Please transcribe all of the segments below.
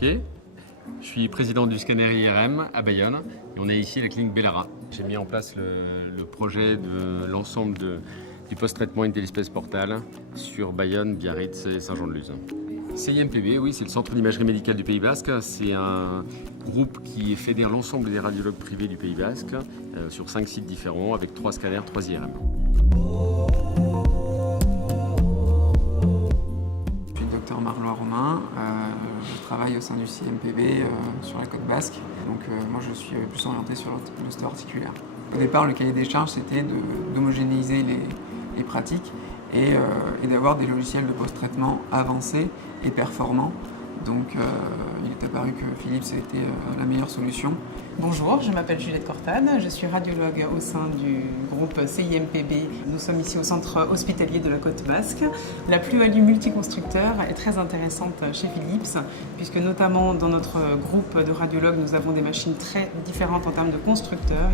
Coquet. Je suis président du scanner IRM à Bayonne et on est ici à la clinique Bellara. J'ai mis en place le projet de l'ensemble du post-traitement IntelliSpace Portal sur Bayonne, Biarritz et Saint-Jean-de-Luz. CIMPB, oui, c'est le Centre d'imagerie médicale du Pays Basque. C'est un groupe qui fédère l'ensemble des radiologues privés du Pays Basque sur 5 sites différents avec 3 scanners, 3 IRM. Je suis le docteur Marlois Romain, je travaille au sein du CIMPB sur la côte basque. Donc moi je suis plus orienté sur l'ostéo-articulaire. Au départ, le cahier des charges, c'était d'homogénéiser les pratiques et d'avoir des logiciels de post-traitement avancés et performants. Donc il est apparu que Philips était la meilleure solution. Bonjour, je m'appelle Juliette Cortade, je suis radiologue au sein du groupe CIMPB. Nous sommes ici au centre hospitalier de la Côte Basque. La plus-value multiconstructeur est très intéressante chez Philips, puisque notamment dans notre groupe de radiologues, nous avons des machines très différentes en termes de constructeurs.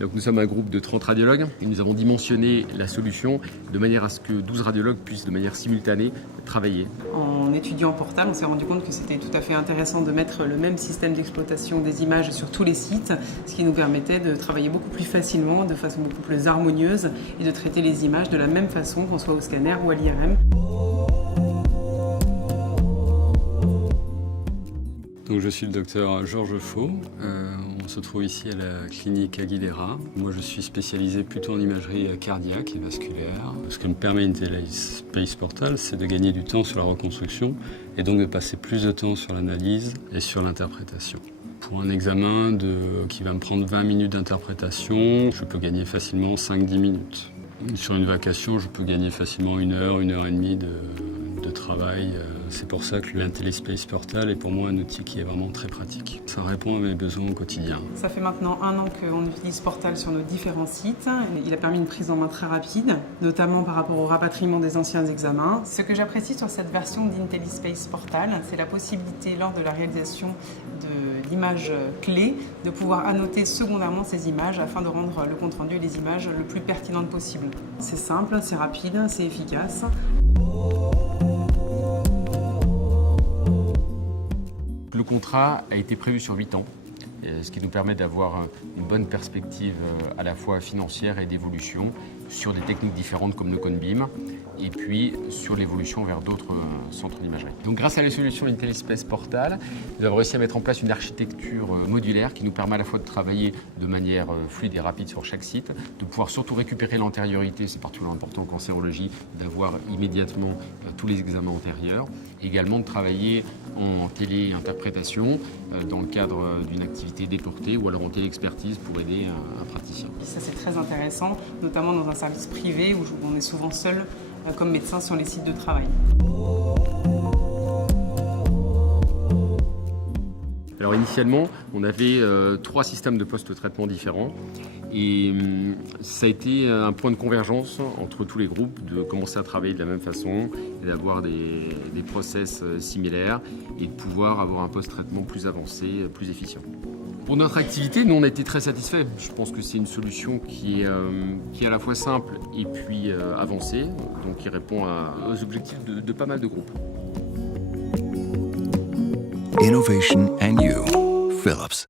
Donc nous sommes un groupe de 30 radiologues et nous avons dimensionné la solution de manière à ce que 12 radiologues puissent de manière simultanée travailler. En étudiant Portal, on s'est rendu compte que c'était tout à fait intéressant de mettre le même système d'exploitation des images sur tous les sites, ce qui nous permettait de travailler beaucoup plus facilement, de façon beaucoup plus harmonieuse et de traiter les images de la même façon qu'on soit au scanner ou à l'IRM. Donc, je suis le docteur Georges Faux. On se trouve ici à la clinique Aguilera. Moi, je suis spécialisé plutôt en imagerie cardiaque et vasculaire. Ce que me permet IntelliSpace Portal, c'est de gagner du temps sur la reconstruction et donc de passer plus de temps sur l'analyse et sur l'interprétation. Pour un examen qui va me prendre 20 minutes d'interprétation, je peux gagner facilement 5-10 minutes. Sur une vacation, je peux gagner facilement 1 heure, 1 heure et demie de travail. C'est pour ça que l'IntelliSpace Portal est pour moi un outil qui est vraiment très pratique. Ça répond à mes besoins au quotidien. Ça fait maintenant 1 an qu'on utilise Portal sur nos différents sites. Il a permis une prise en main très rapide, notamment par rapport au rapatriement des anciens examens. Ce que j'apprécie sur cette version d'IntelliSpace Portal, c'est la possibilité lors de la réalisation de l'images clés de pouvoir annoter secondairement ces images afin de rendre le compte-rendu et les images le plus pertinentes possible. C'est simple, c'est rapide, c'est efficace. Le contrat a été prévu sur 8 ans, ce qui nous permet d'avoir une bonne perspective à la fois financière et d'évolution sur des techniques différentes comme le Conbeam et puis sur l'évolution vers d'autres centres d'imagerie. Donc grâce à la solution IntelliSpace Portal, nous avons réussi à mettre en place une architecture modulaire qui nous permet à la fois de travailler de manière fluide et rapide sur chaque site, de pouvoir surtout récupérer l'antériorité, c'est particulièrement important en cancérologie, d'avoir immédiatement tous les examens antérieurs, et également de travailler en téléinterprétation dans le cadre d'une activité déportée ou alors en téléexpertise pour aider un praticien. Ça c'est très intéressant, notamment dans un service privé où on est souvent seul comme médecin sur les sites de travail. Alors initialement, on avait 3 systèmes de post-traitement différents et ça a été un point de convergence entre tous les groupes de commencer à travailler de la même façon et d'avoir des process similaires et de pouvoir avoir un post-traitement plus avancé, plus efficient. Pour notre activité, nous on a été très satisfaits. Je pense que c'est une solution qui est à la fois simple et puis avancée, donc qui répond aux objectifs de pas mal de groupes. Innovation and you, Philips.